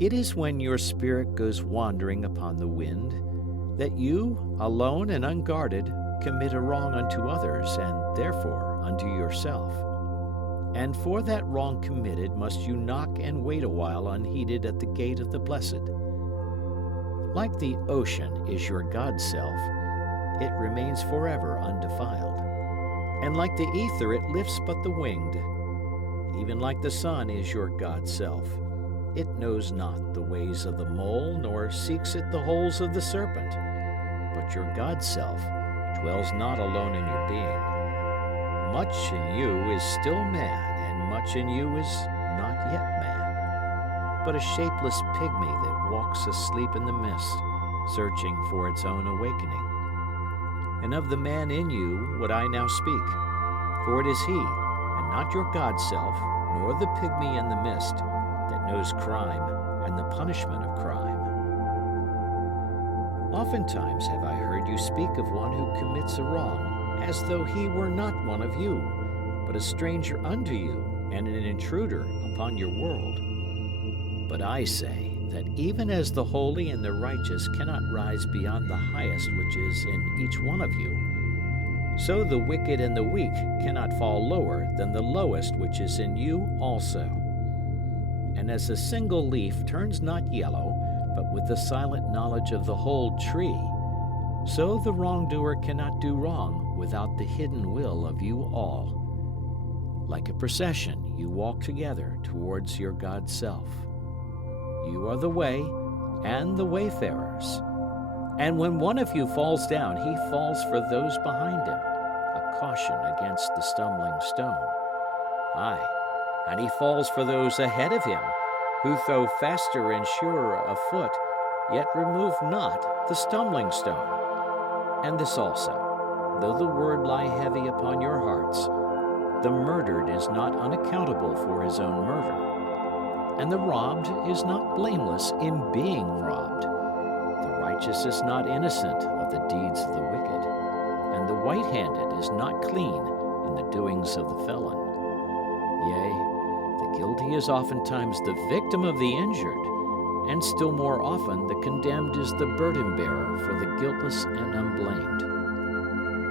It is when your spirit goes wandering upon the wind that you, alone and unguarded, commit a wrong unto others and therefore unto yourself. And for that wrong committed must you knock and wait a while unheeded at the gate of the blessed. Like the ocean is your God self, it remains forever undefiled. And like the ether it lifts but the winged. Even like the sun is your God self, it knows not the ways of the mole, nor seeks it the holes of the serpent. But your God self dwells not alone in your being. Much in you is still man, and much in you is not yet man, but a shapeless pigmy that walks asleep in the mist, searching for its own awakening. And of the man in you would I now speak, for it is he, and not your God self, nor the pigmy in the mist, that knows crime and the punishment of crime. Oftentimes have I heard you speak of one who commits a wrong, as though he were not one of you, but a stranger unto you, and an intruder upon your world. But I say that even as the holy and the righteous cannot rise beyond the highest which is in each one of you, so the wicked and the weak cannot fall lower than the lowest which is in you also. And as a single leaf turns not yellow, but with the silent knowledge of the whole tree, so the wrongdoer cannot do wrong without the hidden will of you all. Like a procession, you walk together towards your God self. You are the way and the wayfarers. And when one of you falls down, he falls for those behind him, a caution against the stumbling stone. Aye, and he falls for those ahead of him, who though faster and surer of foot, yet remove not the stumbling stone. And this also, though the word lie heavy upon your hearts, the murdered is not unaccountable for his own murder, and the robbed is not blameless in being robbed. The righteous is not innocent of the deeds of the wicked, and the white-handed is not clean in the doings of the felon. Yea, the guilty is oftentimes the victim of the injured, and still more often the condemned is the burden-bearer for the guiltless and unblamed.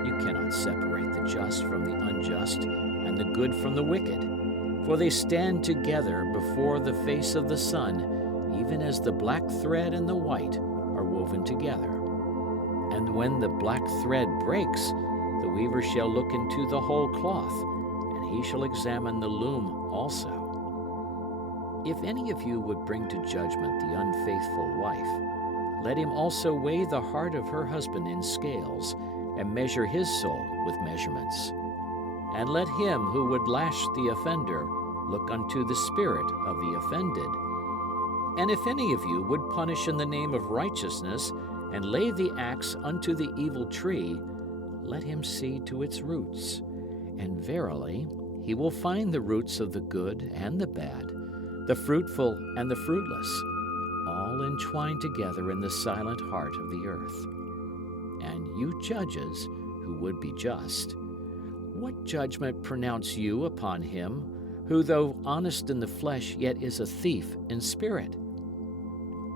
You cannot separate the just from the unjust, and the good from the wicked, for they stand together before the face of the sun, even as the black thread and the white are woven together. And when the black thread breaks, the weaver shall look into the whole cloth, and he shall examine the loom also. If any of you would bring to judgment the unfaithful wife, let him also weigh the heart of her husband in scales, and measure his soul with measurements. And let him who would lash the offender look unto the spirit of the offended. And if any of you would punish in the name of righteousness, and lay the axe unto the evil tree, let him see to its roots. And verily, he will find the roots of the good and the bad, the fruitful and the fruitless, all entwined together in the silent heart of the earth. And you judges, who would be just, what judgment pronounce you upon him, who though honest in the flesh, yet is a thief in spirit?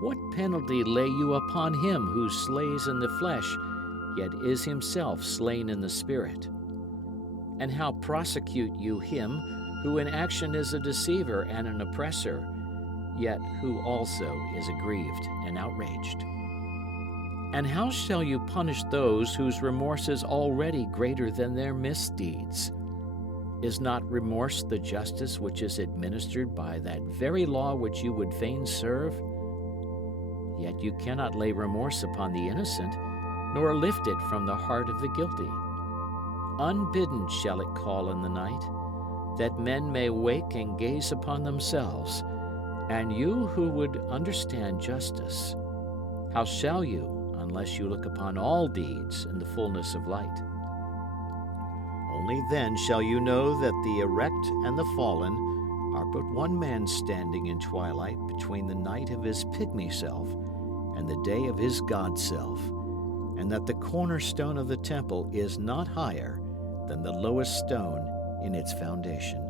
What penalty lay you upon him who slays in the flesh, yet is himself slain in the spirit? And how prosecute you him who in action is a deceiver and an oppressor, yet who also is aggrieved and outraged? And how shall you punish those whose remorse is already greater than their misdeeds? Is not remorse the justice which is administered by that very law which you would fain serve? Yet you cannot lay remorse upon the innocent, nor lift it from the heart of the guilty. Unbidden shall it call in the night, that men may wake and gaze upon themselves. And you who would understand justice, how shall you, unless you look upon all deeds in the fullness of light? Only then shall you know that the erect and the fallen are but one man standing in twilight between the night of his pigmy self and the day of his God self, and that the cornerstone of the temple is not higher than the lowest stone in its foundation.